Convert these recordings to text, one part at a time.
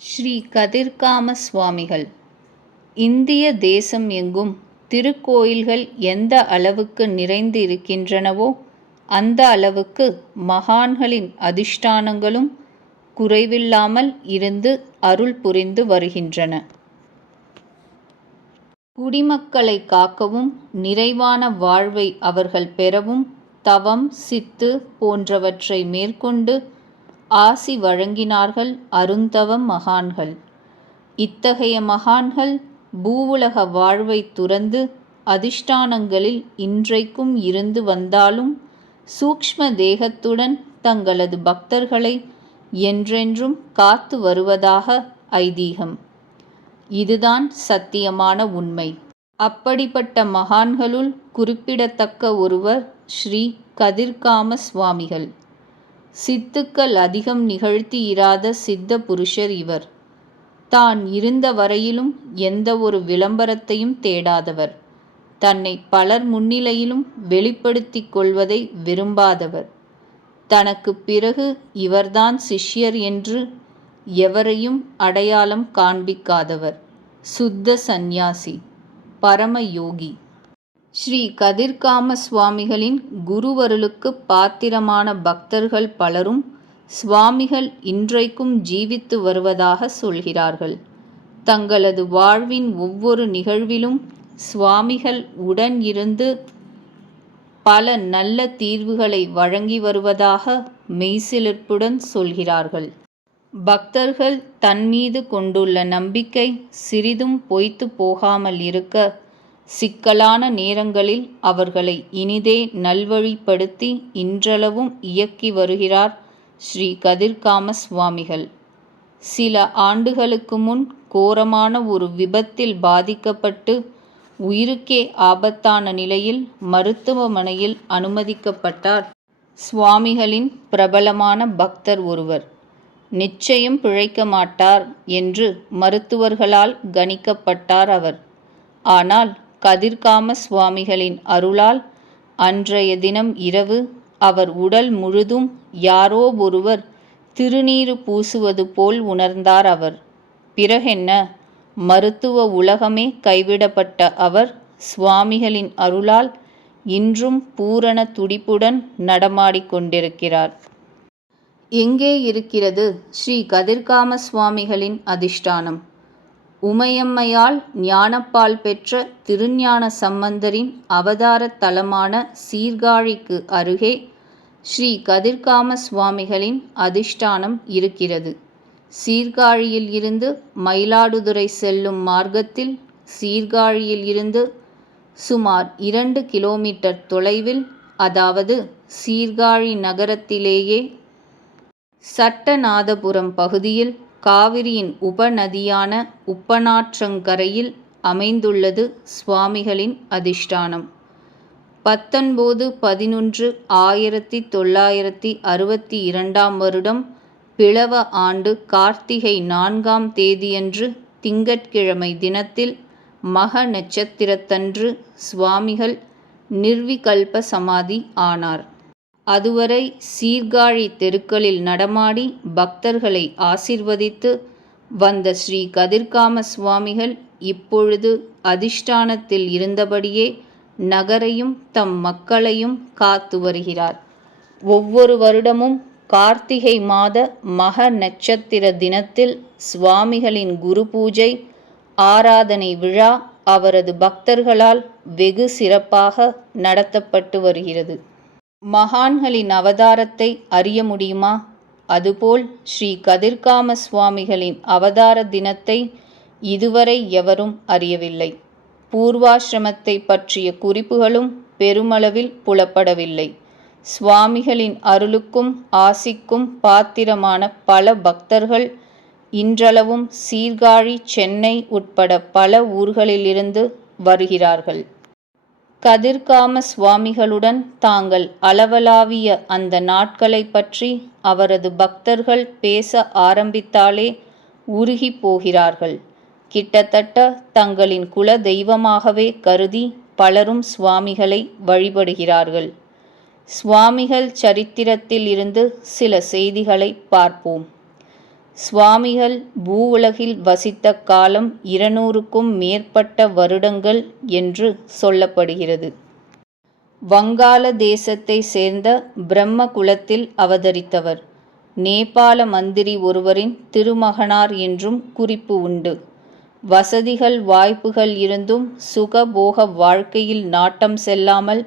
ஸ்ரீ கதிர்காம சுவாமிகள். இந்திய தேசம் எங்கும் திருக்கோயில்கள் எந்த அளவுக்கு நிறைந்து இருக்கின்றனவோ அந்த அளவுக்கு மகான்களின் அதிஷ்டானங்களும் குறைவில்லாமல் இருந்து அருள் புரிந்து வருகின்றன. குடிமக்களை காக்கவும் நிறைவான வாழ்வை அவர்கள் பெறவும் தவம், சித்து போன்றவற்றை மேற்கொண்டு ஆசி வழங்கினார்கள் அருந்தவ மகான்கள். இத்தகைய மகான்கள் பூவுலக வாழ்வை துறந்து அதிஷ்டானங்களில் இன்றைக்கும் இருந்து வந்தாலும் சூக்ஷ்ம தேகத்துடன் தங்களது பக்தர்களை என்றென்றும் காத்து வருவதாக ஐதீகம். இதுதான் சத்தியமான உண்மை. அப்படிப்பட்ட மகான்களுள் குறிப்பிடத்தக்க ஒருவர் ஸ்ரீ கதிர்காம சுவாமிகள். சித்துக்கள் அதிகம் நிகழ்த்தி இராத சித்த புருஷர் இவர். தான் இருந்த வரையிலும் எந்த ஒரு விளம்பரத்தையும் தேடாதவர். தன்னை பலர் முன்னிலையிலும் வெளிப்படுத்திக் கொள்வதை விரும்பாதவர். தனக்கு பிறகு இவர்தான் சிஷ்யர் என்று எவரையும் அடையாளம் காண்பிக்காதவர். சுத்த சந்நியாசி, பரமயோகி. ஸ்ரீ கதிர்காம சுவாமிகளின் குருவருளுக்கு பாத்திரமான பக்தர்கள் பலரும் சுவாமிகள் இன்றைக்கும் ஜீவித்து வருவதாக சொல்கிறார்கள். தங்களது வாழ்வின் ஒவ்வொரு நிகழ்விலும் சுவாமிகள் உடன் இருந்து பல நல்ல தீர்வுகளை வழங்கி வருவதாக மெய்சிலிர்ப்புடன் சொல்கிறார்கள். பக்தர்கள் தன்மீது கொண்டுள்ள நம்பிக்கை சிறிதும் பொய்த்து போகாமல் இருக்க சிக்கலான நேரங்களில் அவர்களை இனிதே நல்வழிப்படுத்தி இன்றளவும் இயக்கி வருகிறார் ஸ்ரீ கதிர்காம சுவாமிகள். சில ஆண்டுகளுக்கு முன் கோரமான ஒரு விபத்தில் பாதிக்கப்பட்டு உயிருக்கே ஆபத்தான நிலையில் மருத்துவமனையில் அனுமதிக்கப்பட்டார் சுவாமிகளின் பிரபலமான பக்தர் ஒருவர். நிச்சயம் பிழைக்க மாட்டார் என்று மருத்துவர்களால் கணிக்கப்பட்டார் அவர். ஆனால் கதிர்காம சுவாமிகளின் அருளால் அன்றைய தினம் இரவு அவர் உடல் முழுதும் யாரோ ஒருவர் திருநீறு பூசுவது போல் உணர்ந்தார் அவர். பிறகென்ன, மருத்துவ உலகமே கைவிடப்பட்ட அவர் சுவாமிகளின் அருளால் இன்றும் பூரண துடிப்புடன் நடமாடிக் கொண்டிருக்கிறார். எங்கே இருக்கிறது ஸ்ரீ கதிர்காம சுவாமிகளின் அதிஷ்டானம்? உமையம்மையால் ஞானப்பால் பெற்ற திருஞான சம்பந்தரின் அவதார தலமான சீர்காழிக்கு அருகே ஸ்ரீ கதிர்காம சுவாமிகளின் அதிஷ்டானம் இருக்கிறது. சீர்காழியில் இருந்து மயிலாடுதுறை செல்லும் மார்க்கத்தில் சீர்காழியில் இருந்து சுமார் 2 கிலோமீட்டர் தொலைவில், அதாவது சீர்காழி நகரத்திலேயே சட்டநாதபுரம் பகுதியில் காவிரியின் உபநதியான உப்பனாற்றங்கரையில் அமைந்துள்ளது சுவாமிகளின் அதிஷ்டானம். 19/11/1962 வருடம் பிளவ ஆண்டு கார்த்திகை 4ஆம் தேதியன்று திங்கட்கிழமை தினத்தில் மக நட்சத்திரத்தன்று சுவாமிகள் நிர்விகல்ப சமாதி ஆனார். அதுவரை சீர்காழி தெருக்களில் நடமாடி பக்தர்களை ஆசிர்வதித்து வந்த ஸ்ரீ கதிர்காம சுவாமிகள் இப்பொழுது அதிஷ்டானத்தில் இருந்தபடியே நகரையும் தம் மக்களையும் காத்து வருகிறார். ஒவ்வொரு வருடமும் கார்த்திகை மாத மக நட்சத்திர தினத்தில் சுவாமிகளின் குரு பூஜை ஆராதனை விழா அவரது பக்தர்களால் வெகு சிறப்பாக நடத்தப்பட்டு வருகிறது. மகான்களின் அவதாரத்தை அறிய முடியுமா? அதுபோல் ஸ்ரீ கதிர்காம சுவாமிகளின் அவதார தினத்தை இதுவரை எவரும் அறியவில்லை. பூர்வாசிரமத்தை பற்றிய குறிப்புகளும் பெருமளவில் புலப்படவில்லை. சுவாமிகளின் அருளுக்கும் ஆசிக்கும் பாத்திரமான பல பக்தர்கள் இன்றளவும் சீர்காழி, சென்னை உட்பட பல ஊர்களிலிருந்து வருகிறார்கள். கதிர்காம சுவாமிகளுடன் தாங்கள் அளவலாவிய அந்த நாட்களை பற்றி அவரது பக்தர்கள் பேச ஆரம்பித்தாலே உருகி போகிறார்கள். கிட்டத்தட்ட தங்களின் குல தெய்வமாகவே கருதி பலரும் சுவாமிகளை வழிபடுகிறார்கள். சுவாமிகள் சரித்திரத்தில் இருந்து சில செய்திகளை பார்ப்போம். சுவாமிகள் பூவுலகில் வசித்த காலம் 200க்கும் மேற்பட்ட வருடங்கள் என்று சொல்லப்படுகிறது. வங்காள தேசத்தை சேர்ந்த பிரம்ம குலத்தில் அவதரித்தவர். நேபாள மந்திரி ஒருவரின் திருமகனார் என்றும் குறிப்பு உண்டு. வசதிகள் வாய்ப்புகள் இருந்தும் சுகபோக வாழ்க்கையில் நாட்டம் செல்லாமல்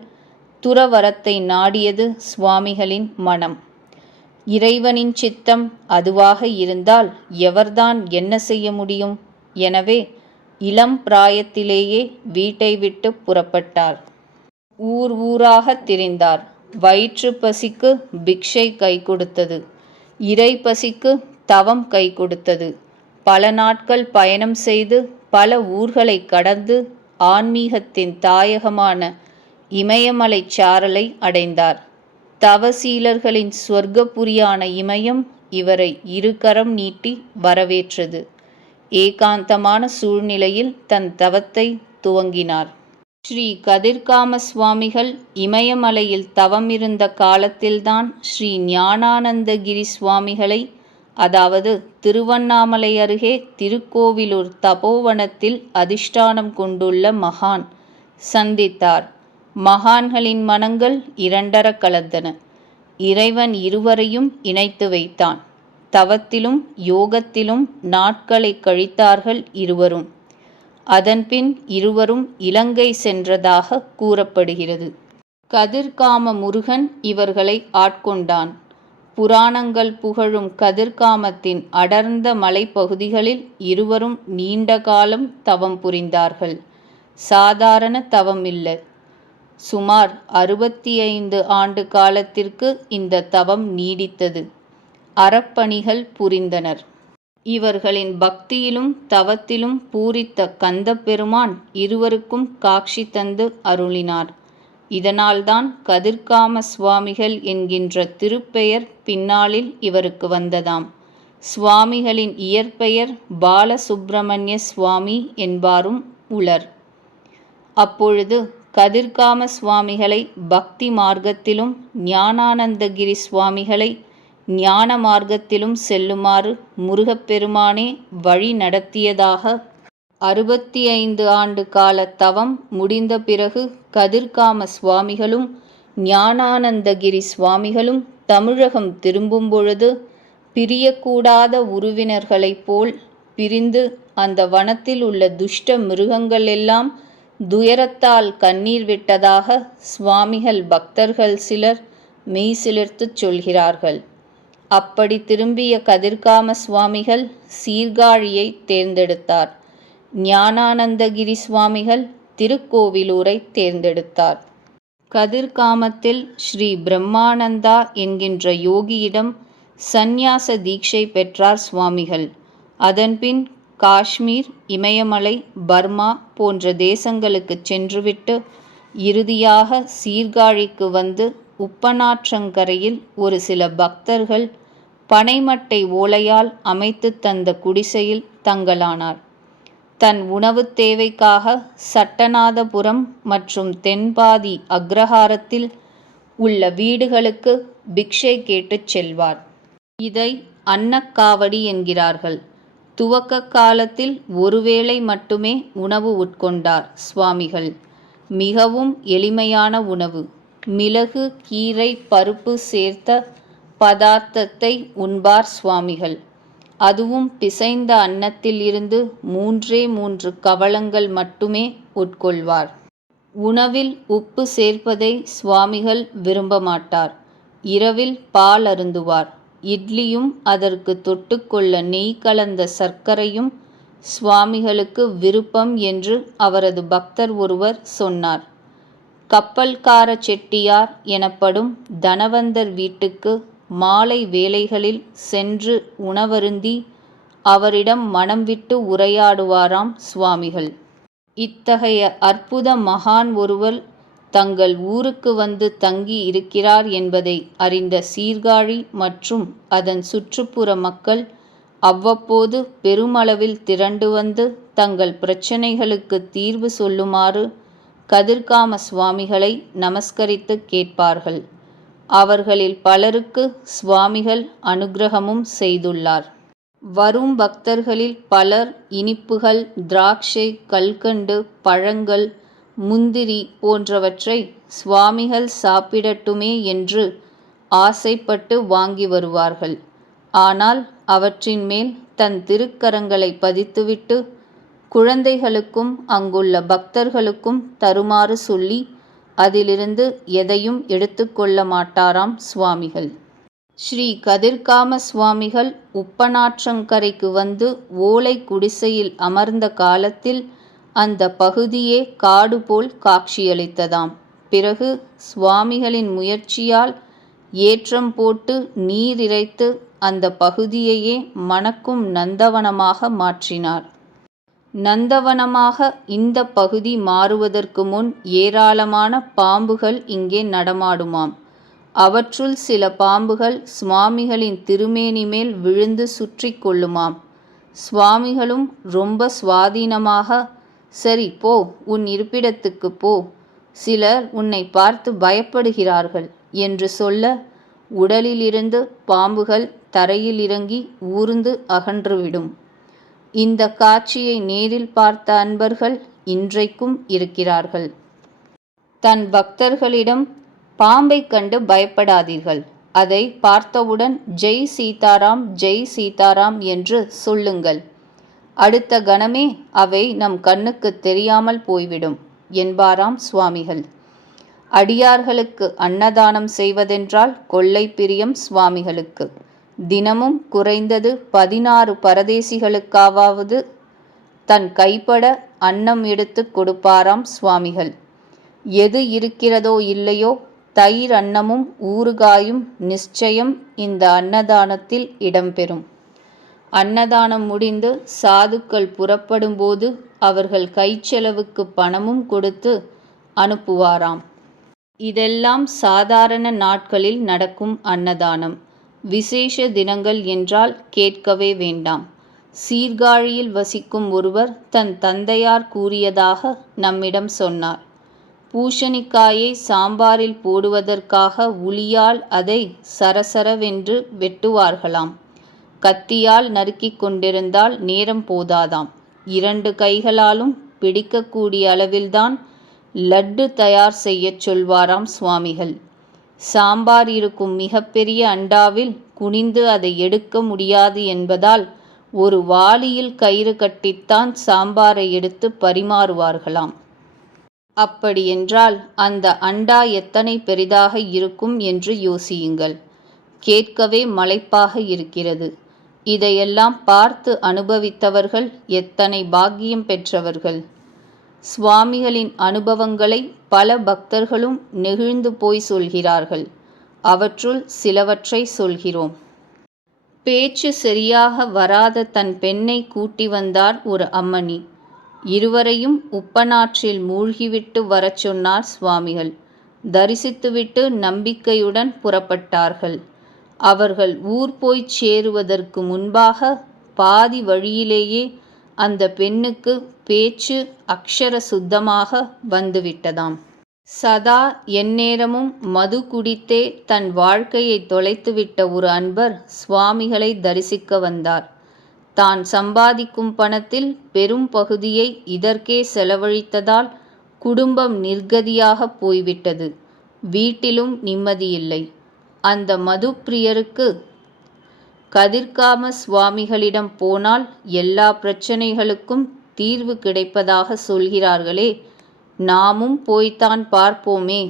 துறவரத்தை நாடியது சுவாமிகளின் மனம். இறைவனின் சித்தம் அதுவாக இருந்தால் எவர்தான் என்ன செய்ய முடியும்? எனவே இளம் பிராயத்திலேயே வீட்டை விட்டு புறப்பட்டார். ஊர் ஊராகத் திரிந்தார். வயிற்று பசிக்கு பிக்ஷை கை கொடுத்தது. இறை பசிக்கு தவம் கை கொடுத்தது. பல நாட்கள் பயணம் செய்து பல ஊர்களை கடந்து ஆன்மீகத்தின் தாயகமான இமயமலைச் சாரலை அடைந்தார். தவசீலர்களின் சொர்க்கபுரியான இமயம் இவரை இருகரம் நீட்டி வரவேற்றது. ஏகாந்தமான சூழ்நிலையில் தன் தவத்தை துவங்கினார். ஸ்ரீ கதிர்காம சுவாமிகள் இமயமலையில் தவம் இருந்த காலத்தில்தான் ஸ்ரீ ஞானானந்தகிரி சுவாமிகளை, அதாவது திருவண்ணாமலை அருகே திருக்கோவிலூர் தபோவனத்தில் அதிஷ்டானம் கொண்டுள்ள மகான் சந்தித்தார். மகான்களின் மனங்கள் இரண்டர கலந்தன. இறைவன் இருவரையும் இணைத்து வைத்தான். தவத்திலும் யோகத்திலும் நாட்களை கழித்தார்கள் இருவரும். அதன்பின் இருவரும் இலங்கை சென்றதாக கூறப்படுகிறது. கதிர்காம முருகன் இவர்களை ஆட்கொண்டான். புராணங்கள் புகழும் கதிர்காமத்தின் அடர்ந்த மலைப்பகுதிகளில் இருவரும் நீண்ட காலம் தவம் புரிந்தார்கள். சாதாரண தவம் இல்லை. சுமார் 65 ஆண்டு காலத்திற்கு இந்த தவம் நீடித்தது. அறப்பணிகள் புரிந்தனர். இவர்களின் பக்தியிலும் தவத்திலும் பூரித்த கந்தப்பெருமான் இருவருக்கும் காட்சி தந்து அருளினார். இதனால்தான் கதிர்காம சுவாமிகள் என்கின்ற திருப்பெயர் பின்னாளில் இவருக்கு வந்ததாம். சுவாமிகளின் இயற்பெயர் பாலசுப்பிரமணிய சுவாமி என்பாரும் உளர். அப்பொழுது கதிர்காம சுவாமிகளை பக்தி மார்க்கத்திலும் ஞானானந்தகிரி சுவாமிகளை ஞான மார்க்கத்திலும் செல்லுமாறு முருகப்பெருமானே வழி நடத்தியதாக 65 ஆண்டு கால தவம் முடிந்த பிறகு கதிர்காம சுவாமிகளும் ஞானானந்தகிரி சுவாமிகளும் தமிழகம் திரும்பும் பொழுது பிரியக்கூடாத உறவினர்களைப் போல் பிரிந்து அந்த வனத்தில் உள்ள துஷ்ட மிருகங்கள் எல்லாம் துயரத்தால் கண்ணீர் விட்டதாக சுவாமிகள் பக்தர்கள் சிலர் மெய்சிலிர்த்துச் சொல்கிறார்கள். அப்படி திரும்பிய கதிர்காம சுவாமிகள் சீர்காழியை தேர்ந்தெடுத்தார். ஞானானந்தகிரி சுவாமிகள் திருக்கோவிலூரை தேர்ந்தெடுத்தார். கதிர்காமத்தில் ஸ்ரீ பிரம்மானந்தா என்கின்ற யோகியிடம் சந்நியாச தீட்சை பெற்றார் சுவாமிகள். அதன்பின் காஷ்மீர், இமயமலை, பர்மா போன்ற தேசங்களுக்கு சென்றுவிட்டு இறுதியாக சீர்காழிக்கு வந்து உப்பனாற்றங்கரையில் ஒரு சில பக்தர்கள் பனைமட்டை ஓலையால் அமைத்து தந்த குடிசையில் தங்கலானார். தன் உணவுத் தேவைக்காக சட்டநாதபுரம் மற்றும் தென்பாதி அக்ரஹாரத்தில் உள்ள வீடுகளுக்கு பிக்ஷை கேட்டுச் செல்வார். இதை அன்னக்காவடி என்கிறார்கள். துவக்க காலத்தில் ஒருவேளை மட்டுமே உணவு உட்கொண்டார் சுவாமிகள். மிகவும் எளிமையான உணவு. மிளகு, கீரை, பருப்பு சேர்த்த பதார்த்தத்தை உண்பார் சுவாமிகள். அதுவும் பிசைந்த அன்னத்தில் இருந்து 3 கவளங்கள் மட்டுமே உட்கொள்வார். உணவில் உப்பு சேர்ப்பதை சுவாமிகள் விரும்ப மாட்டார். இரவில் பால் அருந்துவார். இட்லியும் அதற்கு தொட்டுக்கொள்ள நெய் கலந்த சர்க்கரையும் சுவாமிகளுக்கு விருப்பம் என்று அவரது பக்தர் ஒருவர் சொன்னார். கப்பல்கார செட்டியார் எனப்படும் தனவந்தர் வீட்டுக்கு மாலை வேளைகளில் சென்று உணவருந்தி அவரிடம் மனம் விட்டு உரையாடுவாராம் சுவாமிகள். இத்தகைய அற்புத மகான் ஒருவர் தங்கள் ஊருக்கு வந்து தங்கி இருக்கிறார் என்பதை அறிந்த சீர்காழி மற்றும் அதன் சுற்றுப்புற மக்கள் அவ்வப்போது பெருமளவில் திரண்டு வந்து தங்கள் பிரச்சனைகளுக்கு தீர்வு சொல்லுமாறு கதிர்காம சுவாமிகளை நமஸ்கரித்து கேட்பார்கள். அவர்களில் பலருக்கு சுவாமிகள் அனுக்கிரகமும் செய்துள்ளார். வரும் பக்தர்களில் பலர் இனிப்புகள், திராட்சை, கல்கண்டு, பழங்கள், முந்திரி போன்றவற்றை சுவாமிகள் சாப்பிடட்டுமே என்று ஆசைப்பட்டு வாங்கி வருவார்கள். ஆனால் அவற்றின் மேல் தன் திருக்கரங்களை பதித்துவிட்டு குழந்தைகளுக்கும் அங்குள்ள பக்தர்களுக்கும் தருமாறு சொல்லி அதிலிருந்து எதையும் எடுத்துக்கொள்ள மாட்டாராம் சுவாமிகள். ஸ்ரீ கதிர்காம சுவாமிகள் உப்பனாற்றங்கரைக்கு வந்து ஓலை குடிசையில் அமர்ந்த காலத்தில் அந்த பகுதியே காடு போல் காட்சியளித்ததாம். பிறகு சுவாமிகளின் முயற்சியால் ஏற்றம் போட்டு நீர் இறைத்து அந்த பகுதியையே மணக்கும் நந்தவனமாக மாற்றினார். நந்தவனமாக இந்த பகுதி மாறுவதற்கு முன் ஏராளமான பாம்புகள் இங்கே நடமாடுமாம். அவற்றுள் சில பாம்புகள் சுவாமிகளின் திருமேனி மேல் விழுந்து சுற்றி கொள்ளுமாம். சுவாமிகளும் ரொம்ப சுவாதீனமாக, சரி போ, உன் இருப்பிடத்துக்கு போ, சிலர் உன்னை பார்த்து பயப்படுகிறார்கள் என்று சொல்ல உடலிலிருந்து பாம்புகள் தரையில் இறங்கி ஊர்ந்து அகன்றுவிடும். இந்த காட்சியை நேரில் பார்த்த அன்பர்கள் இன்றைக்கும் இருக்கிறார்கள். தன் பக்தர்களிடம் பாம்பை கண்டு பயப்படாதீர்கள், அதை பார்த்தவுடன் ஜெய் சீதாராம், ஜெய் சீதாராம் என்று சொல்லுங்கள். அடுத்த கணமே அவை நம் கண்ணுக்கு தெரியாமல் போய்விடும் என்பாராம் சுவாமிகள். அடியார்களுக்கு அன்னதானம் செய்வதென்றால் கொள்ளை பிரியம் சுவாமிகளுக்கு. தினமும் குறைந்தது 16 பரதேசிகளுக்காவது தன் கைப்பட அன்னம் எடுத்து கொடுப்பாராம் சுவாமிகள். எது இருக்கிறதோ இல்லையோ, தயிர் அன்னமும் ஊறுகாயும் நிச்சயம் இந்த அன்னதானத்தில் இடம்பெறும். அன்னதானம் முடிந்து சாதுக்கள் புறப்படும்போது அவர்கள் கைச்செலவுக்கு பணமும் கொடுத்து அனுப்புவாராம். இதெல்லாம் சாதாரண நாட்களில் நடக்கும் அன்னதானம். விசேஷ தினங்கள் என்றால் கேட்கவே வேண்டாம். சீர்காழியில் வசிக்கும் ஒருவர் தன் தந்தையார் கூறியதாக நம்மிடம் சொன்னார். பூசணிக்காயை சாம்பாரில் போடுவதற்காக உளியால் அதை சரசரவென்று வெட்டுவார்களாம். கத்தியால் நறுக்கிக் கொண்டிருந்தால் நேரம் போதாதாம். 2 கைகளாலும் பிடிக்கக்கூடிய அளவில்தான் லட்டு தயார் செய்யச் சொல்வாராம் சுவாமிகள். சாம்பார் இருக்கும் மிகப்பெரிய அண்டாவில் குனிந்து அதை எடுக்க முடியாது என்பதால் ஒரு வாளியில் கயிறு கட்டித்தான் சாம்பாரை எடுத்து பரிமாறுவார்களாம். அப்படியென்றால் அந்த அண்டா எத்தனை பெரிதாக இருக்கும் என்று யோசியுங்கள். கேட்கவே மலைப்பாக இருக்கிறது. இதையெல்லாம் பார்த்து அனுபவித்தவர்கள் எத்தனை பாக்கியம் பெற்றவர்கள். சுவாமிகளின் அனுபவங்களை பல பக்தர்களும் நெகிழ்ந்து போய் சொல்கிறார்கள். அவற்றுள் சிலவற்றை சொல்கிறோம். பேச்சு சரியாக வராத தன் பெண்ணை கூட்டி வந்தார் ஒரு அம்மணி. இருவரையும் உப்பனாற்றில் மூழ்கிவிட்டு வரச் சொன்னார் சுவாமிகள். தரிசித்துவிட்டு நம்பிக்கையுடன் புறப்பட்டார்கள். அவர்கள் ஊர் போய்ச் சேருவதற்கு முன்பாக பாதி வழியிலேயே அந்த பெண்ணுக்கு பேச்சு அக்ஷர சுத்தமாக வந்துவிட்டதாம். சதா எந்நேரமும் மது குடித்தே தன் வாழ்க்கையை தொலைத்துவிட்ட ஒரு அன்பர் சுவாமிகளை தரிசிக்க வந்தார். தான் சம்பாதிக்கும் பணத்தில் பெரும் பகுதியை இதற்கே செலவழித்ததால் குடும்பம் நிர்கதியாக போய்விட்டது. வீட்டிலும் நிம்மதியில்லை. அந்த மதுப்பிரியருக்கு கதிர்காம சுவாமிகளிடம் போனால் எல்லா பிரச்சனைகளுக்கும் தீர்வு கிடைப்பதாக சொல்கிறார்களே, நாமும் போய்த்தான் பார்ப்போமே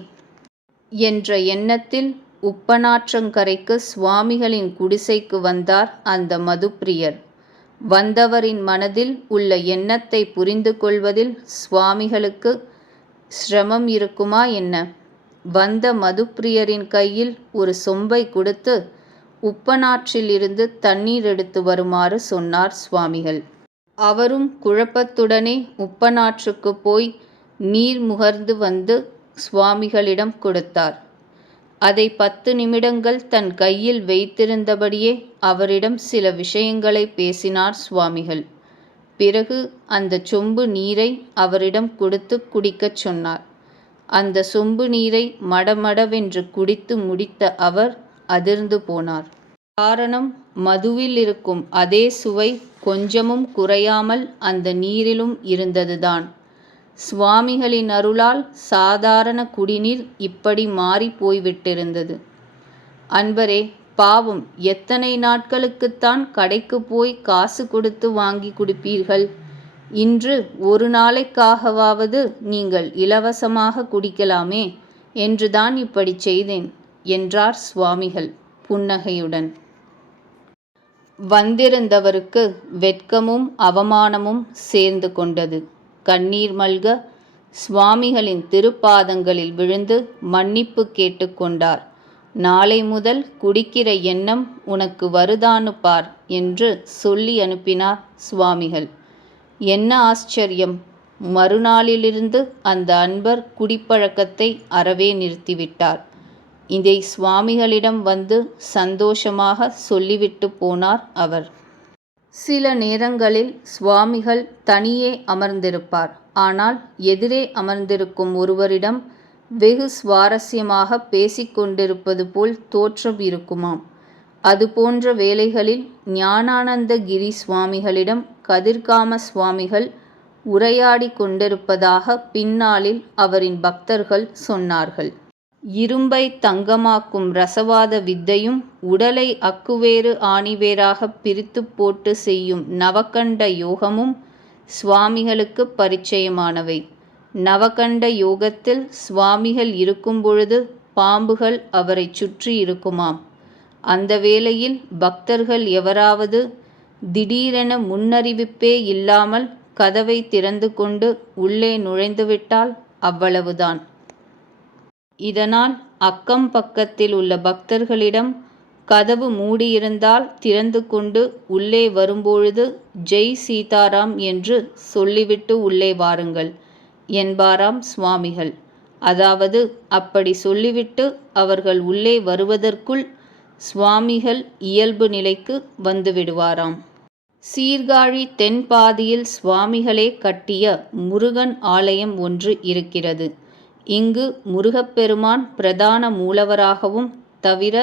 என்ற எண்ணத்தில் உப்பனாற்றங்கரைக்கு சுவாமிகளின் குடிசைக்கு வந்தார் அந்த மதுப்பிரியர். வந்தவரின் மனதில் உள்ள எண்ணத்தை புரிந்து கொள்வதில் சுவாமிகளுக்கு சிரமம் இருக்குமா என்ன? வந்த மதுப்பிரியரின் கையில் ஒரு சொம்பை கொடுத்து உப்பனாற்றில் இருந்து தண்ணீர் எடுத்து வருமாறு சொன்னார் சுவாமிகள். அவரும் குழப்பத்துடனே உப்பனாற்றுக்கு போய் நீர் முகர்ந்து வந்து சுவாமிகளிடம் கொடுத்தார். அதை 10 நிமிடங்கள் தன் கையில் வைத்திருந்தபடியே அவரிடம் சில விஷயங்களை பேசினார் சுவாமிகள். பிறகு அந்த சொம்பு நீரை அவரிடம் கொடுத்து குடிக்கச் சொன்னார். அந்த சொம்பு நீரை மடமடவென்று குடித்து முடித்த அவர் அதிர்ந்து போனார். காரணம், மதுவில் இருக்கும் அதே சுவை கொஞ்சமும் குறையாமல் அந்த நீரிலும் இருந்ததுதான். சுவாமிகளின் அருளால் சாதாரண குடிநீர் இப்படி மாறிப் போய்விட்டிருந்தது. அன்பரே, பாவம், எத்தனை நாட்களுக்குத்தான் கடைக்குப் போய் காசு கொடுத்து வாங்கி குடிப்பீர்கள்? இன்று ஒரு நாளைக்காகவாவது நீங்கள் இலவசமாக குடிக்கலாமே என்றுதான் இப்படிச் செய்தேன் என்றார் சுவாமிகள் புன்னகையுடன். வந்திருந்தவருக்கு வெட்கமும் அவமானமும் சேர்ந்து கொண்டது. கண்ணீர் மல்க சுவாமிகளின் திருப்பாதங்களில் விழுந்து மன்னிப்பு கேட்டுக்கொண்டார். நாளை முதல் குடிக்கிற எண்ணம் உனக்கு வருதான்னு பார் என்று சொல்லி அனுப்பினார் சுவாமிகள். என்ன ஆச்சரியம்! மறுநாளிலிருந்து அந்த அன்பர் குடிப்பழக்கத்தை அறவே நிறுத்திவிட்டார். இதை சுவாமிகளிடம் வந்து சந்தோஷமாக சொல்லிவிட்டு போனார் அவர். சில நேரங்களில் சுவாமிகள் தனியே அமர்ந்திருப்பார். ஆனால் எதிரே அமர்ந்திருக்கும் ஒருவரிடம் வெகு சுவாரஸ்யமாக பேசிக்கொண்டிருப்பது போல் தோற்றம் இருக்குமாம். அதுபோன்ற வேளைகளில் ஞானானந்தகிரி சுவாமிகளிடம் கதிர்காம சுவாமிகள் உரையாடி கொண்டிருப்பதாக பின்னாளில் அவரின் பக்தர்கள் சொன்னார்கள். இரும்பை தங்கமாக்கும் ரசவாத வித்தையும் உடலை அக்குவேறு ஆணிவேராக பிரித்து போட்டு செய்யும் நவகண்ட யோகமும் சுவாமிகளுக்கு பரிச்சயமானவை. நவகண்ட யோகத்தில் சுவாமிகள் இருக்கும் பொழுது பாம்புகள் அவரை சுற்றி இருக்குமாம். அந்த வேளையில் பக்தர்கள் எவராவது திடீரென முன்னறிவிப்பே இல்லாமல் கதவை திறந்து கொண்டு உள்ளே நுழைந்துவிட்டால் அவ்வளவுதான். இதனால் அக்கம் பக்கத்தில் உள்ள பக்தர்களிடம் கதவு மூடியிருந்தால் திறந்து கொண்டு உள்ளே வரும்பொழுது ஜெய் சீதாராம் என்று சொல்லிவிட்டு உள்ளே வாருங்கள் என்பாராம் சுவாமிகள். அதாவது அப்படி சொல்லிவிட்டு அவர்கள் உள்ளே வருவதற்குள் சுவாமிகள் இயல்பு நிலைக்கு வந்துவிடுவாராம். சீர்காழி தென்பாதியில் சுவாமிகளே கட்டிய முருகன் ஆலயம் ஒன்று இருக்கிறது. இங்கு முருகப்பெருமான் பிரதான மூலவராகவும் தவிர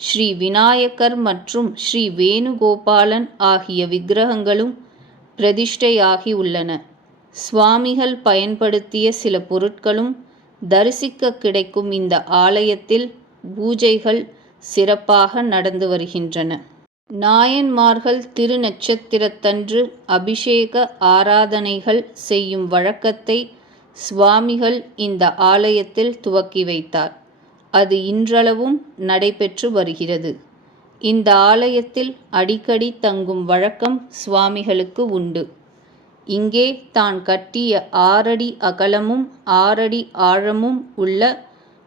ஸ்ரீ விநாயகர் மற்றும் ஸ்ரீ வேணுகோபாலன் ஆகிய விக்கிரகங்களும் பிரதிஷ்டையாகி உள்ளன. சுவாமிகள் பயன்படுத்திய சில பொருட்களும் தரிசிக்க கிடைக்கும் இந்த ஆலயத்தில் பூஜைகள் சிறப்பாக நடந்து வருகின்றன. நாயன்மார்கள் திருநட்சத்திரத்தன்று அபிஷேக ஆராதனைகள் செய்யும் வழக்கத்தை சுவாமிகள் இந்த ஆலயத்தில் துவக்கி வைத்தார். அது இன்றளவும் நடைபெற்று வருகிறது. இந்த ஆலயத்தில் அடிக்கடி தங்கும் வழக்கம் சுவாமிகளுக்கு உண்டு. இங்கே தான் கட்டிய 6 அடி அகலமும் 6 அடி ஆழமும் உள்ள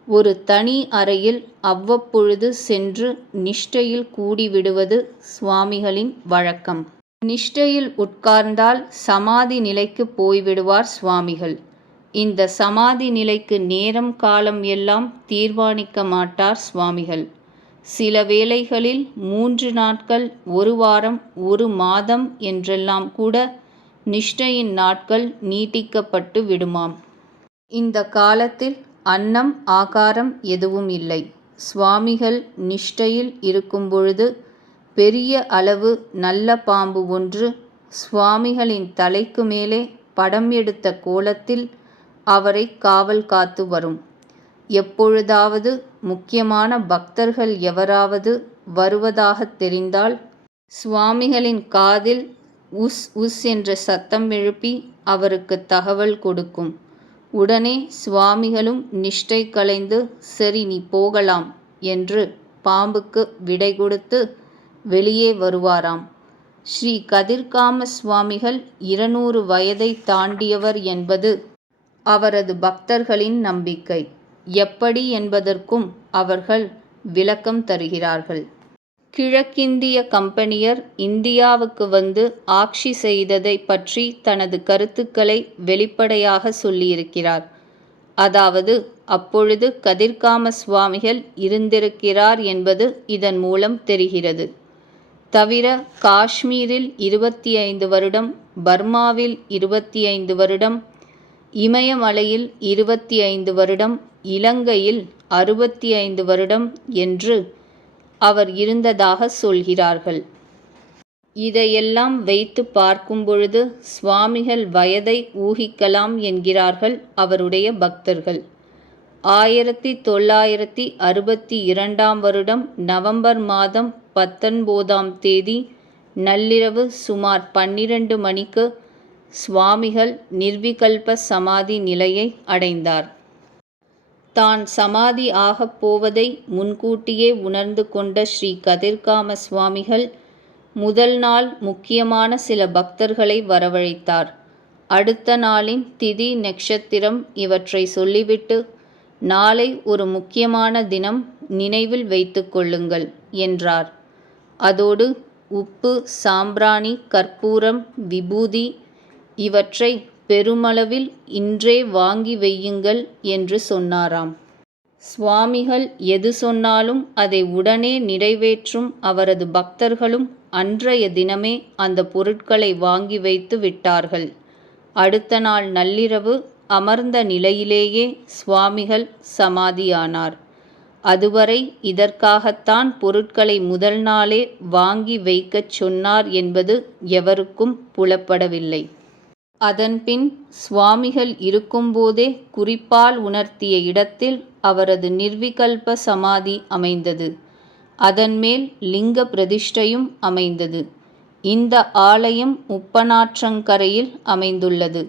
ஒரு தனி அறையில் அவ்வப்பொழுது சென்று நிஷ்டையில் கூடிவிடுவது சுவாமிகளின் வழக்கம். நிஷ்டையில் உட்கார்ந்தால் சமாதி நிலைக்கு போய்விடுவார் சுவாமிகள். இந்த சமாதி நிலைக்கு நேரம் காலம் எல்லாம் தீர்மானிக்க மாட்டார் சுவாமிகள். சில வேளைகளில் 3 நாட்கள், 1 வாரம், 1 மாதம் என்றெல்லாம் கூட நிஷ்டையின் நாட்கள் நீட்டிக்கப்பட்டு விடுமாம். இந்த காலத்தில் அன்னம் ஆகாரம் எதுவும் இல்லை. சுவாமிகள் நிஷ்டையில் இருக்கும் பொழுது பெரிய அளவு நல்ல பாம்பு ஒன்று சுவாமிகளின் தலைக்கு மேலே படம் எடுத்த கோலத்தில் அவரை காவல் காத்து வரும். எப்பொழுதாவது முக்கியமான பக்தர்கள் எவராவது வருவதாக தெரிந்தால் சுவாமிகளின் காதில் உஸ் உஸ் என்ற சத்தம் எழுப்பி அவருக்கு தகவல் கொடுக்கும். உடனே சுவாமிகளும் நிஷ்டை கலைந்து சரி நீ போகலாம் என்று பாம்புக்கு விடை கொடுத்து வெளியே வருவாராம். ஸ்ரீ கதிர்காம சுவாமிகள் 200 வயதை தாண்டியவர் என்பது அவரது பக்தர்களின் நம்பிக்கை. எப்படி என்பதற்கும் அவர்கள் விளக்கம் தருகிறார்கள். கிழக்கிந்திய கம்பெனியர் இந்தியாவுக்கு வந்து ஆட்சி செய்ததை பற்றி தனது கருத்துக்களை வெளிப்படையாக சொல்லியிருக்கிறார். அதாவது அப்பொழுது கதிர்காம சுவாமிகள் இருந்திருக்கிறார் என்பது இதன் மூலம் தெரிகிறது. தவிர காஷ்மீரில் 25 வருடம், பர்மாவில் 25 வருடம், இமயமலையில் 25 வருடம், இலங்கையில் 65 வருடம் என்று அவர் இருந்ததாக சொல்கிறார்கள். இதையெல்லாம் வைத்து பார்க்கும் பொழுது சுவாமிகள் வயதை ஊகிக்கலாம் என்கிறார்கள் அவருடைய பக்தர்கள். 1962 வருடம் நவம்பர் மாதம் 19ஆம் தேதி நள்ளிரவு சுமார் 12 மணிக்கு சுவாமிகள் நிர்விகல்ப சமாதி நிலையை அடைந்தார். தான் சமாதி ஆகப் போவதை முன்கூட்டியே உணர்ந்து கொண்ட ஸ்ரீ கதிர்காம சுவாமிகள் முதல் நாள் முக்கியமான சில பக்தர்களை வரவழைத்தார். அடுத்த நாளின் திதி நட்சத்திரம் இவற்றை சொல்லிவிட்டு, நாளை ஒரு முக்கியமான தினம், நினைவில் வைத்து கொள்ளுங்கள் என்றார். அதோடு உப்பு, சாம்பிராணி, கற்பூரம், விபூதி இவற்றை பெருமளவில் இன்றே வாங்கி வையுங்கள் என்று சொன்னாராம். சுவாமிகள் எது சொன்னாலும் அதை உடனே நிறைவேற்றும் அவரது பக்தர்களும் அன்றைய தினமே அந்த பொருட்களை வாங்கி வைத்து விட்டார்கள். அடுத்த நாள் நள்ளிரவு அமர்ந்த நிலையிலேயே சுவாமிகள் சமாதியானார். அதுவரை இதற்காகத்தான் பொருட்களை முதல் நாளே வாங்கி வைக்கச் சொன்னார் என்பது எவருக்கும் புலப்படவில்லை. அதன்பின் சுவாமிகள் இருக்கும்போதே குறிப்பால் உணர்த்திய இடத்தில் அவரது நிர்விகல்ப சமாதி அமைந்தது. அதன்மேல் லிங்க பிரதிஷ்டையும் அமைந்தது. இந்த ஆலயம் உப்பனாற்றங்கரையில் அமைந்துள்ளது.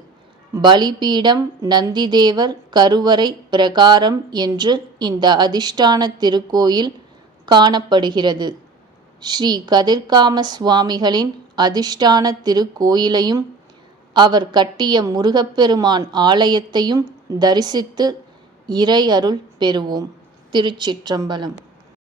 பலிபீடம், நந்திதேவர், கருவறை, பிரகாரம் என்று இந்த அதிஷ்டான திருக்கோயில் காணப்படுகிறது. ஸ்ரீ கதிர்காம சுவாமிகளின் அதிஷ்டான திருக்கோயிலையும் அவர் கட்டிய முருகப்பெருமான் ஆலயத்தையும் தரிசித்து இறை அருள் பெறுவோம். திருச்சிற்றம்பலம்.